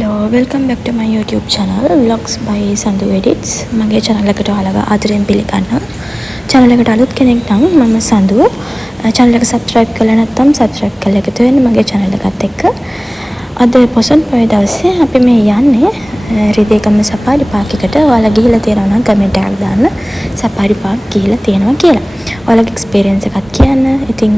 Hello, welcome back to my YouTube channel Vlogs by Sandhu Edits. මගේ channel එකට ඔයාලව ආදරෙන් පිළිගන්නවා. channel එකට අලුත් කෙනෙක් නම් මම සඳු. channel එක subscribe කරලා නැත්නම් subscribe කරලා එකතු වෙන්න මගේ channel එකත් එක්ක. අද පොසොන් පොය දවසේ අපි මේ යන්නේ රිදේගම සෆාරි පාක් එකට. ඔයාලා ගිහිල්ලා තියෙනවා නම් කමෙන්ට් එකක් දාන්න සෆාරි පාක් ගිහිල්ලා තියෙනවා කියලා. ඔයාලගේ එක්ස්පීරියන්ස් එකක් කියන්න. ඉතින්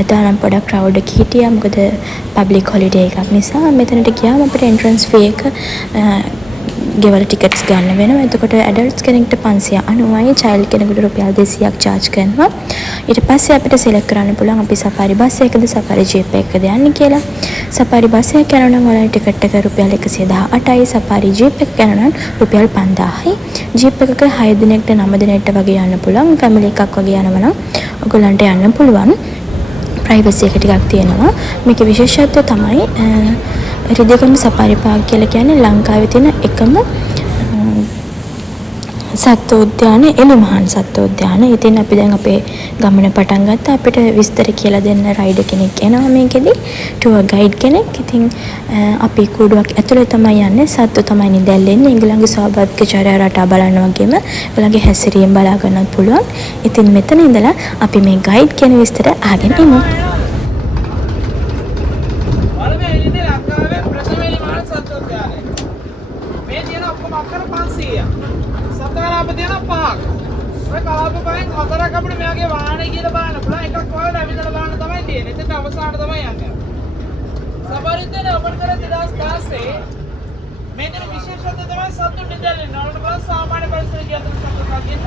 අද නම් පොඩක් crowd එක හිටියා. මොකද public holiday එකක් නිසා මෙතනට ගියාම අපිට entrance fee එක ගෙවලා ටිකට්ස් ගන්න වෙනවා. එතකොට ඇඩල්ට්ස් කෙනෙක්ට 590යි, චයිල්ඩ් කෙනෙකුට රුපියල් 200ක් charge කරනවා. ඊට පස්සේ අපිට select කරන්න පුළුවන් අපි සෆාරි බස් එකකද සෆාරි ජීප් එකකද යන්නේ කියලා. සෆාරි බස් එක යනවා නම් ඔයාලගේ ටිකට් එක රුපියල් 118යි, සෆාරි ජීප් එක යනවා නම් රුපියල් 5000යි. ජීප් එකක 6 දිනකට 9 දිනකට වගේ යන්න පුළුවන්. ෆැමිලි එකක් වගේ යනවා නම් ඔයගොල්ලන්ට යන්න පුළුවන්. ප්‍රයිවසි එක ටිකක් තියෙනවා. මේකේ විශේෂත්වය තමයි රිදේගම සෆාරි පාක් කියලා කියන්නේ ලංකාවේ තියෙන එකම සත්ත්ව උද්‍යාන, එළුමහන් සත්ත්ව උද්‍යාන. ඉතින් අපි දැන් අපේ ගමන පටන් ගත්තා. අපිට විස්තර කියලා දෙන්න රයිඩර් කෙනෙක් එනවා මේකෙදි. ටුවර් ගයිඩ් කෙනෙක්. ඉතින් අපි කුඩුවක් ඇතුලේ තමයි යන්නේ. සත්ත්ව තමයි නිදැල්ලෙන්නේ. ඒගොල්ලන්ගේ ස්වාභාවික චර්යා රටා බලන්න වගේම ඒගොල්ලන්ගේ හැසිරීම බලා ගන්නත් පුළුවන්. ඉතින් මෙතන ඉඳලා අපි මේ ගයිඩ් කියන විස්තර අහගෙන ඉමු. හතරක් අපිට මෙයාගේ වාහනේ කියලා බලන්න පුළුවන්. එකක් ඔයාලා ඇවිදලා බලන්න තමයි තියෙන්නේ. එතන අවසානට තමයි යන්නේ. සබරින්දේ ඔපන් කරලා 2016 මේකේ විශේෂත්වය තමයි සතුන් නිදැල්ලේ. නෝන බල සාමාන්‍ය පරිසරයක යන සතුන් කගින්න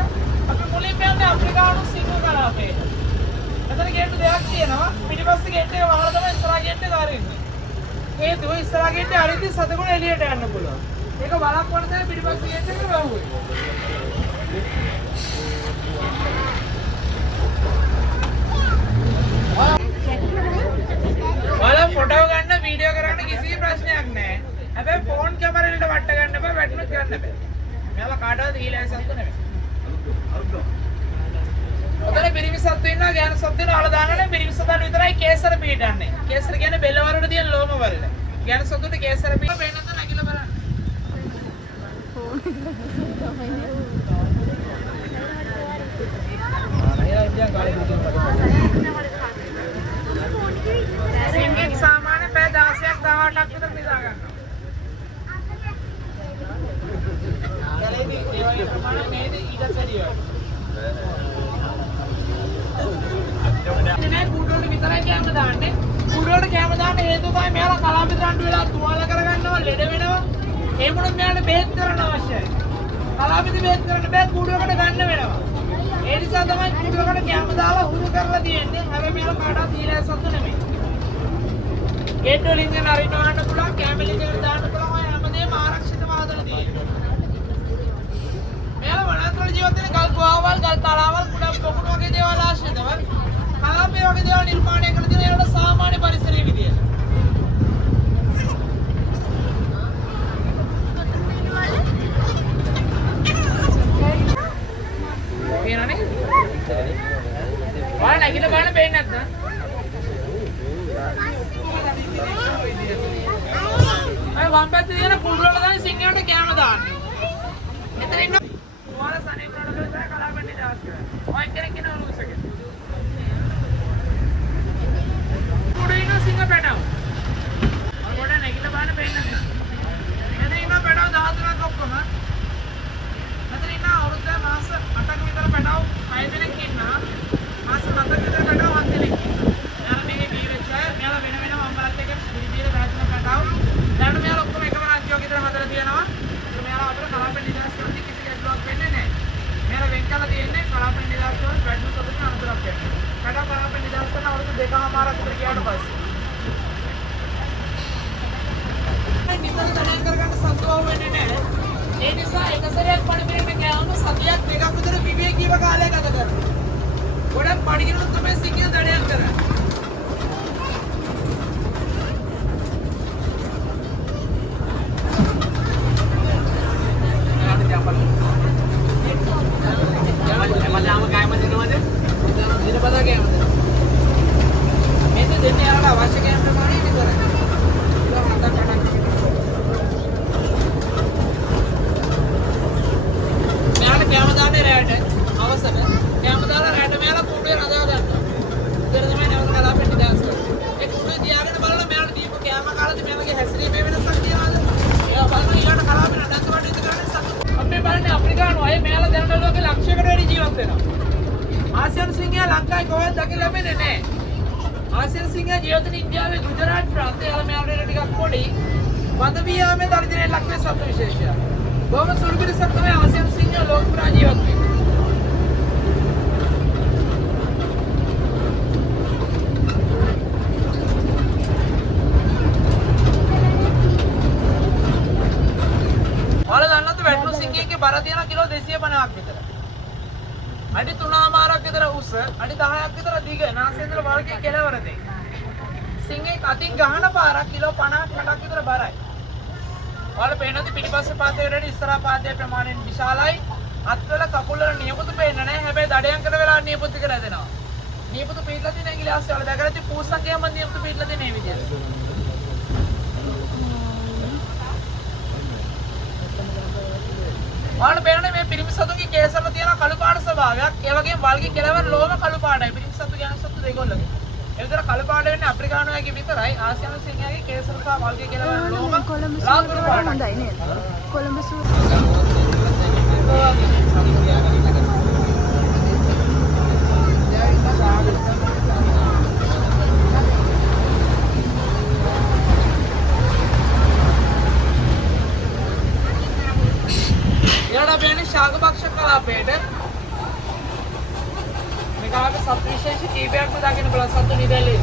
අපි මුලින්ම යන්නේ අප්‍රිකානු සිංහ කලාපේ. එතන ගේට් දෙකක් තියෙනවා. පිටිපස්සේ ගේට් එක වහලා තමයි ඉස්සරහ ගේට් එක අරින්නේ. ඒ දුව ඉස්සරහ ගේට් එක අරිද්දි සතකුණ එළියට යන්න පුළුවන්. ඒක බලක්වන්න තමයි පිටිපස්සේ ගේට් එක වහුවේ. ඔයාලා ෆොටෝ ගන්න, වීඩියෝ කරන්න කිසි ප්‍රශ්නයක් නැහැ. හැබැයි ෆෝන් කැමරේට වට ගන්න බෑ, වැටුනොත් ගන්න බෑ. මෙයාලා කාටවත් දීලා සත්තු නෙමෙයි. ඔතන පිරිමි සත්තු ඉන්නවා, ගෑනු සත්තු ඉන්නවා. ඔයාලා දානනේ පිරිමි සත්තුන්ට විතරයි කේසර පිටන්නේ. කේසර කියන්නේ බෙල්ල වලට තියෙන ලෝම වල. ගෑනු සත්තුන්ට කේසර පිට වෙන්නත් නැගිලා බලන්න. සිංහෙක් සාමාන්‍ය පැය 16ක් 18ක් විතර නිදා ගන්නවා. කලෙදි ඒ වගේ ප්‍රමාණය නේද ඊට සැරියයි. නේ කුඩුවට විතරයි කැම දාන්නේ. කුඩුවට කැම දාන්න හේතුව තමයි මෙයාලා කලාපිත රණ්ඩු වෙලා තුවාල කරගන්නවා, ලෙඩ වෙනවා. ඒ මොනොත් මෙයාට බෙහෙත් කරන්න අවශ්‍යයි. කලාපිත බෙහෙත් කරන්න බෑ, කුඩුවකට ගන්න වෙනවා. ඒ නිසා තමයි කුඩුවකට කැම දාලා හුරු කරලා තියෙන්නේ. හැබැයි මෙයාලා කාටවත් දීලා සතු නෙමෙයි. ගේට් වලින් යන අරින්න වහන්න පුළුවන්, කැමලින් යන දාන්න පුළුවන්. ඔය හැමදේම ආරක්ෂිතව හදලා තියෙනවා. මෙයාලා වනාන්තර ජීවත් වෙන ගල් ගුහාවල්, ගල් තලාවල්, කුඩා පොකුණු වගේ දේවල් ආශ්‍රිතව කලාපය වගේ දේවල් නිර්මාණය කරලා තියෙන ඒකට සාමාන්‍ය පරිසරයේ විදියට. කියනනේ ඔයාලා නැගිට බලන්න පේන්නේ නැත්නම් අය වම් පැත්තේ තියෙන කුඩුවල තමයි සිංහයට කැම දාන්නේ. එතන ඉන්න ඔයාලා සනේ ප්‍රොඩක්ට් වල තමයි කලාපන්නේ දාස් කරන්නේ. ඔය කෙනෙක් ඉන්න රුල්ස් එක. කුඩේ ඉන්න සිංහ පැටව. ඔයාලා නැගිට බලන්න පේන්නේ නැත්නම් එතන ඉන්න පැටව 13ක් ඔක්කොම. එතන ඉන්න අවුරුද්ද මාස 8ක විතර පැටව 6 දෙනෙක් ඉන්නවා. මාස 7ක විතර පැටව 7 දෙනෙක් ඉන්නවා. යාර මේ වෙච්ච අය මෙයාලා වෙන වෙනම අම්බලත් එක්ක විදියට රාජ්‍ය පැටව. දැන් මෙයාලා ඔක්කොම එකම රාජ්‍යයක් විතර හදලා තියෙනවා. ඒක මෙයාලා අපිට කලාපෙන් නිදහස් කරද්දී කිසි ගැටලුවක් වෙන්නේ නැහැ. මෙයාලා වෙන් කරලා තියෙන්නේ කලාපෙන් නිදහස් කරන වැඩි සතුටින් අනුතරක් වෙනවා. පැටව කලාපෙන් නිදහස් කරන අවුරුදු 2කමාරක් විතර ගියාට පස්සේ. නිතර දැනන් කරගන්න සතුටව වෙන්නේ නැහැ. ඒ නිසා එක සැරයක් පඩිපෙරේට ගියාම සතියක් දෙකක් විතර විවේකීව කාලය ගත කරනවා. ගොඩක් පඩිගිනුත් තමයි සිංහල දඩයන් කරන්නේ. මේක දෙන්නේ යාළුවා අවශ්‍ය කෑම ප්‍රමාණය විතරයි. ජීවත් වෙනවා. ආසියානු සිංහයා ලංකාවේ කොහෙවත් දකින්න ලැබෙන්නේ නැහැ. ආසියානු සිංහයා ජීවත් වෙන ඉන්දියාවේ ගුජරාට් ප්‍රාන්තයේ යාමයාවලට ටිකක් පොඩි. වඳවියාමේ තර්ජනයේ ලක්ෂණ සත්ත්ව විශේෂය. බොහොම සුළු පිරිසක් තමයි ආසියානු සිංහයා ලෝක පුරා ජීවත් වෙන්නේ. බර තියෙන කිලෝ 250ක් විතර. අඩි 3මාරක් විතර උස, අඩි 10ක් විතර දිග නාසයෙන්දල වර්ගයේ කෙළවර දෙයි. සිංහේ අතින් ගහන පාරක් කිලෝ 50ක් 60ක් විතර බරයි. ඔයාලා පේනද පිටිපස්සේ පාදයට වඩා ඉස්සරහා පාදයේ ප්‍රමාණයෙන් විශාලයි. අත්වල කකුල් වල නියපොතු පේන්නේ නැහැ. හැබැයි දඩයන් කරන වෙලාව නියපොතු ටික රැදෙනවා. නියපොතු පිටලා තියෙන ඇඟිලි ආස්සේ වල දැකලා ඉතින් පූසක්ගේම නියපොතු පිටලා තියෙන මේ විදියට. ඔයාලට පේනනේ මේ පිරිමි සතුන්ගේ කේසවල තියෙන කළු පාට ස්වභාවයක්. ඒ වගේම වල්ගේ කෙළවර ලෝම කළු පාටයි. පිරිමි සතු කියන සතු දෙකොල්ලගේ. ඒ විතර කළු පාට වෙන්නේ අප්‍රිකානුවගේ විතරයි. ආසියානු සිංහයාගේ කේසර සහ වල්ගේ කෙළවර ලෝම ලාල්ගුරු පාටයි. හොඳයි නේද? කොළඹ සූ ශාකභක්ෂ කලාපයට මේක ආවේ සත්ත්ව විශේෂ කීපයක්ම දකින්න බලන්න සත්ත්ව නිදැල්ලේ.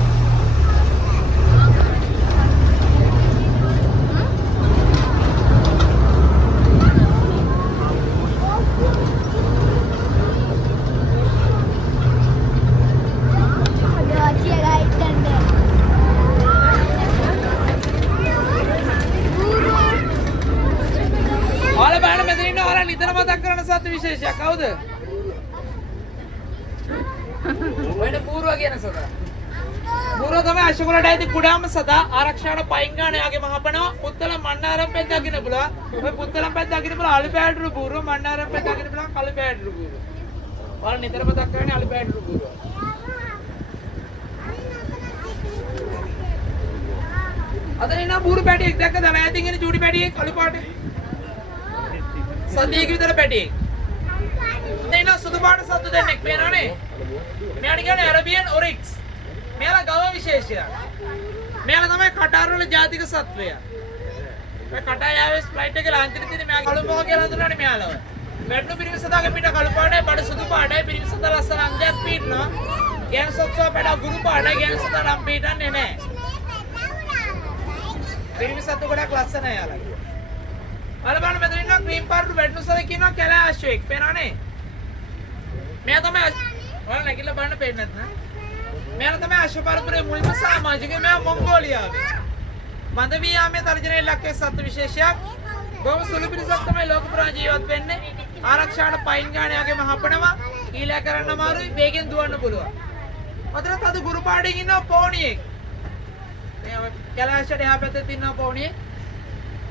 විශේෂයක් කවුද? ඔයනේ බූරුවා කියන සතා. බූරුවා තමයි අශෝකලට ඇති කුඩාම සතා. ආරක්ෂාවට පයින් ගන්න යාගේ මහපනවා. පුත්තල මන්නාරම් පෙත් දකින්න පුළුවන්. ඔය පුත්තලම් පෙත් දකින්න පුළුවන් අලි පෑඩරු බූරුවා. මන්නාරම් පෙත් දකින්න පුළුවන් කළු පෑඩරු බූරුවා. ඔයාලා නිතරම දක්වන්නේ අලි පෑඩරු බූරුවා. අද ඉන්න බූරු පැටියෙක් දැක්කද? ඈතින් එන චූටි පැටියෙක් කළු පාටේ. සතියක විතර පැටියෙක්. දෙන සුදු පාට සත්තු දෙන්නෙක් පේනවනේ. මෙයාට කියන්නේ ඇරබියන් ඔරික්ස්. මෙයාලා ගව විශේෂයක්. මෙයාලා තමයි කටාර වල ජාතික සත්වයා. මේ කටා යාවස් ෆ්ලයිට් එකේ ලාංඡනයේ තියෙන මෙයා කළු මොහ කියලා හඳුනන්නේ මෙයාලව. බැඩ්නු පිරිමි සතාගේ පිට කළු පාටයි බඩ සුදු පාටයි පිරිමි සතා ලස්සන අංගයක් පීටනවා. ගෑනු සත්වා පැඩ ගුරු පාටයි ගෑනු සතා නම් පීටන්නේ නැහැ. පිරිමි සතු ගොඩක් ලස්සනයි යාලා. බලන්න මෙතන ඉන්න ක්‍රීම් පාටු බැඩ්නු සතා කියනවා කැලෑ ආශ්වයෙක් පේනවනේ. මෙයා තමයි ඔයාලා නැගිටලා බලන්න පේන්නේ නැත්නම් මෙයා තමයි අශ්වපරපුරේ මුල්ම සමාජිකයා. මෙයා මොංගෝලියාවේ මන්දවියාමේ තර්ජනයේ ලක්කේ සත්ත්ව විශේෂයක්. බොහොම සුළු පිරිසක් තමයි ලෝක පුරා ජීවත් වෙන්නේ. ආරක්ෂාවට පයින් ගාණයාගේ මහපණව ඊළා කරන්න අමාරුයි. වේගෙන් දුවන්න පුළුවන්. අතන තද ගුරු පාඩින් ඉන්න පෝණියෙක්. මේ කැලෑෂට එහා පැත්තේ ඉන්න පෝණියෙක්.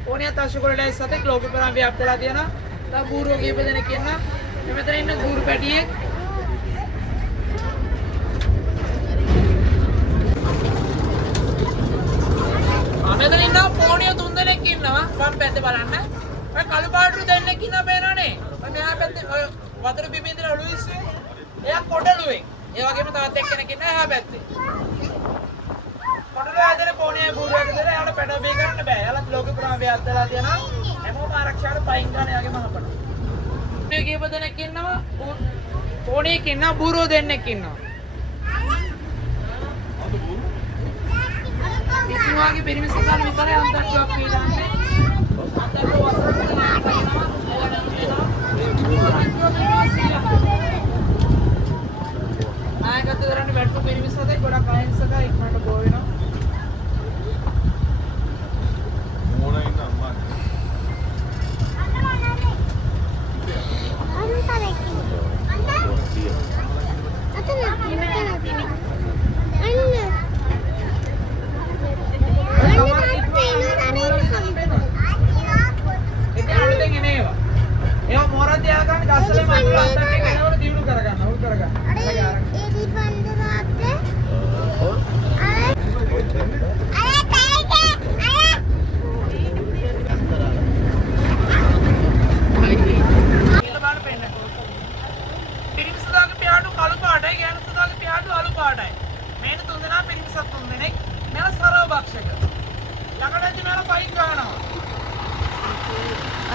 පෝණියත් අශ්වකොළේ සතෙක් ලෝක පුරා ව්‍යාප්ත වෙලා තියෙනවා. තව බූරුවෝ කීප දෙනෙක් ඉන්නවා. මෙතන ඉන්න ගුරු පැටියෙක්. මෙතන ඉන්න පෝණිය 3 දෙනෙක් ඉන්නවා. වම් පැත්තේ බලන්න. ඔය කළු පාටු දෙන්නෙක් ඉන්නවා පේනවනේ. ඔය මෙහා පැත්තේ ඔය වතුර බිමේ ඉඳලා ඔළුවේ එයා කොඩලුවෙක්. ඒ වගේම තවත් එක්කෙනෙක් ඉන්නවා එහා පැත්තේ. කොඩලුව ඇදලා පෝණිය බූරුවක දාලා එයාට පැඩ බේ ගන්න බෑ. එයාලා ලෝක පුරාම ව්‍යාප්තලා තියෙනවා. හැමෝම ආරක්ෂාවට පයින් ගන්න එයාගේ මහපණ. මේ කීප දෙනෙක් ඉන්නවා. පෝණියෙක් ඉන්නවා බූරුවෝ දෙන්නෙක් ඉන්නවා. ඉක්මවාගේ පිරිමි සතාන් විතරයි අන්තර්ජාලයක් පීඩන්නේ. අන්තර්ජාල වස්තුන් ආයකට දරන්නේ බැට්ටු පිරිමි සතේ ගොඩක් අහිංසකයි ඉක්මනට බෝ වෙනවා. මොන ඉන්න අම්මා.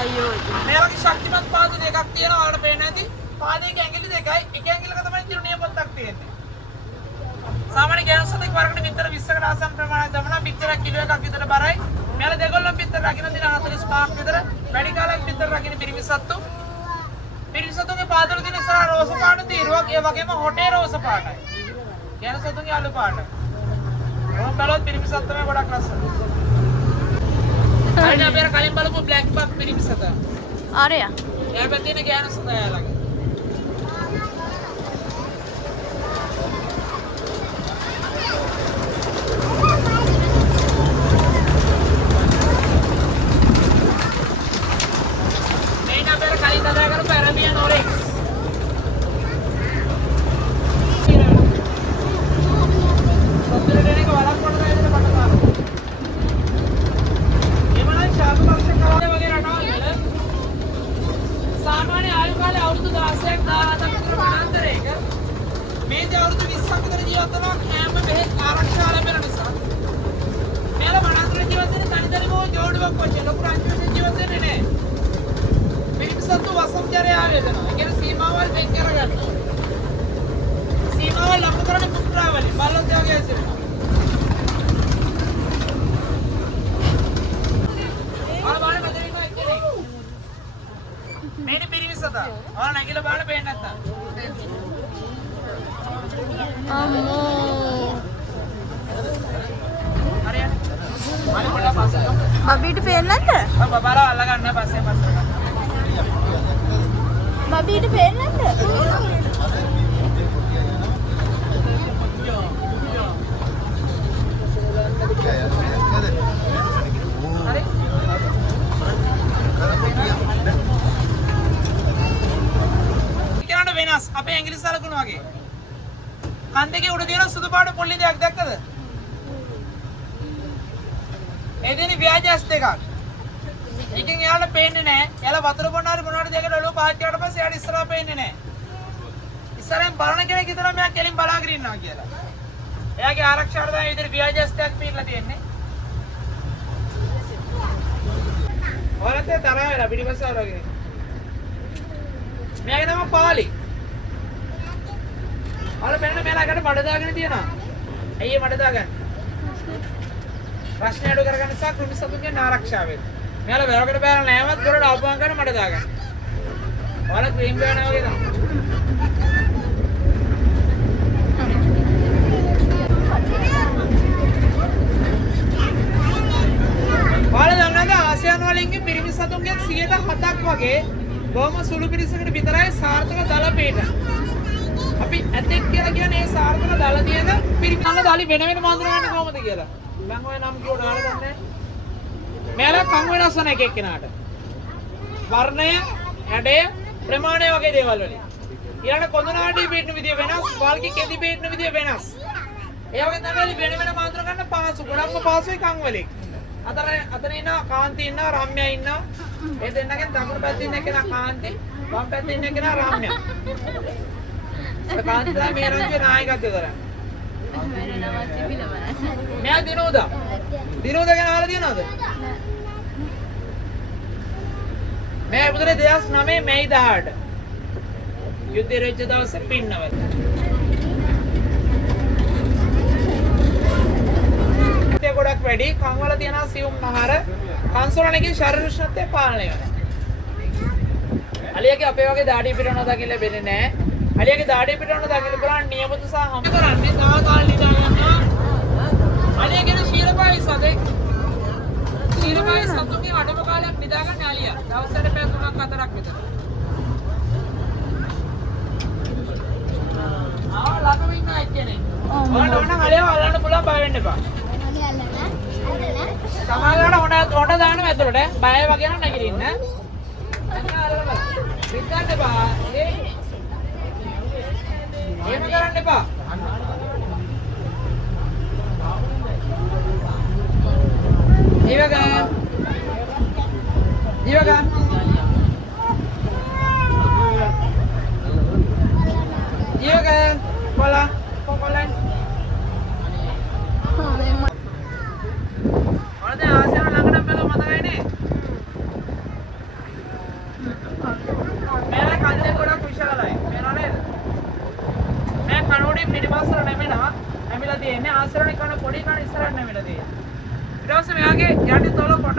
අයියෝ මේ වගේ ශක්තිමත් පාද දෙකක් තියෙනවා ඔයාලට පේන්නේ නැති. පාදයේ ඇඟිලි දෙකයි එක ඇඟිල්ලක තමයි තිරුණිය පොත්තක් තියෙන්නේ. සාමාන්‍ය ගෑනු සතෙක් වරකට විතර 20කට ආසන්න ප්‍රමාණයක් දමනවා. පිටරක් කිලෝ එකක් විතර බරයි. මෙයාලා දෙගොල්ලම පිටර රකින්න දින 45ක් විතර වැඩි කාලයක් පිටර රකින්න පිරිමි සත්තු. පිරිමි සතුන්ගේ පාදවල තියෙන ඉස්සරහ රෝස පාට තීරුවක් ඒ වගේම හොටේ රෝස පාටයි. ගෑනු සතුන්ගේ අලු පාටයි. ඕම් බලවත් පිරිමි සත්තු තමයි ගොඩක් ලස්සන. අයින අපේ කලින් බලපු බ්ලැක් බක් පිරිමි සතා. ආරයා එයා පැත්තේ ඉන්න ගෑනු සතා යාළගේ. බබීට පේන්නේ නැද්ද? බබාලා අල්ල ගන්න පස්සේ ගන්න. බබීට පේන්නේ නැද්ද? හරි. කියන්න වෙනස් අපේ ඇඟිලි සලකුණු වගේ. කන් දෙකේ උඩ තියෙන සුදු පාට පොල්ලි දෙයක් දැක්කද? එදින ව්‍යාජස් දෙකක්. එකකින් එයාලට පේන්නේ නැහැ. එයාලා වතුර බොන්න හරි මොනවද දෙයකට ඔලුව පහත් කරලා පස්සේ එයාට ඉස්සරහා පේන්නේ නැහැ. ඉස්සරහෙන් බලන කෙනෙක් හිතනවා මෙයා කෙලින් බලාගෙන ඉන්නවා කියලා. එයාගේ ආරක්ෂාවට තමයි විතර ව්‍යාජස් දෙකක් පීරලා තියෙන්නේ. ඔයාලට තරහ වෙලා පිටිපස්ස වරගෙන. මෙයාගේ නම පාලි. ඔයාලා පේන්නේ මෙයාලා එකට මඩ දාගෙන තියෙනවා. ඇයි මඩ දාගන්නේ? ප්‍රශ්න අඩු කරගන්න නිසා කෘමි සතුන්ගේ ආරක්ෂාව වෙන්න. මෙයාලා වැරකට බෑලා නැවත් දොරට ආපුවම ගන්න මඩ දාගන්න. ඔයාලා ක්‍රීම් ගන්නවා වගේ තමයි. ඔයාලා දන්නවද ආසියානු වලින්ගේ පිරිමි සතුන්ගේ 7%ක් වගේ බොහොම සුළු පිරිසකට විතරයි සාර්ථක දල පිට. අපි ඇතෙක් කියලා කියන්නේ ඒ සාර්ථක දල තියෙන පිරිමි දල වෙන වෙනම අඳුරගන්නේ කොහොමද කියලා. මම ඔය නම් කියව නාල දන්නේ. මෙයාලා කන් වෙනස් වෙන එක එක්කෙනාට. වර්ණය, හැඩය, ප්‍රමාණය වගේ දේවල් වලින්. ඊළඟ කොඳුනාඩි පිටින විදිය වෙනස්, වල්කි කෙදි පිටින විදිය වෙනස්. ඒ වගේ තමයි වෙන වෙනම අඳුර ගන්න පහසු. ගොඩක්ම පහසුයි කන් වලින්. අතන ඉන්නවා කාන්ති ඉන්නවා, රම්‍ය ඉන්නවා. ඒ දෙන්නගෙන් දකුණු පැත්තේ ඉන්න කෙනා කාන්ති, වම් පැත්තේ ඉන්න කෙනා රම්‍ය. ඒ කාන්ති තමයි මේ රංජුවේ නායකත්වය කරන්නේ. මෙයා දිනෝදා. දිනෝදා ගැන අහලා තියෙනවද? මේ බුදුරේ 2009 මැයි 18. යුද්ධය වෙච්ච දවසේ පින්නවල. ඒ ගොඩක් වැඩි කන් වල තියෙන සියුම් නහර කන්සෝලණේගේ ශරීර උෂ්ණත්වය පාලනය වෙනවා. අලියාගේ අපේ වගේ දාඩිය පිරවනවා දකින්න ලැබෙන්නේ නැහැ. අලියාගේ දාඩිය පිරවනවා දකින්න බලන්න නියමිත සහ හම් කරන්නේ තව කාලේ නිදා ගන්නවා. අලියාගේ ශීලපායි සතේ ශීලපායි සතුන්ගේ අඩම කාලයක් නිදාගන්න අලියා. දවසට පැය 3ක් 4ක් විතර. ළඟම ඉන්න එක්කෙනෙක්. ඔයාලට ඕන නම් අලියාව අල්ලන්න පුළුවන් බය වෙන්න එපා. සමහරවිට හොඬ දාන්න ඇතුළට බය වගේ නම් නැගිටින්න. පිටන්න එපා. එහෙම කරන්න එපා. Divagan. Divagan. Divagan. Pola. Pokolan. ඔයාලා දැන් ආසියානු ළඟටම බැලුවා මතකයිනේ. පිටිපස්සට නැමෙනවා. නැමිලා තියෙන්නේ ආශ්‍රණය කරන පොඩි කන ඉස්සරහට නැමිලා තියෙන්නේ. ඊට පස්සේ මෙයාගේ යටි තොල කොට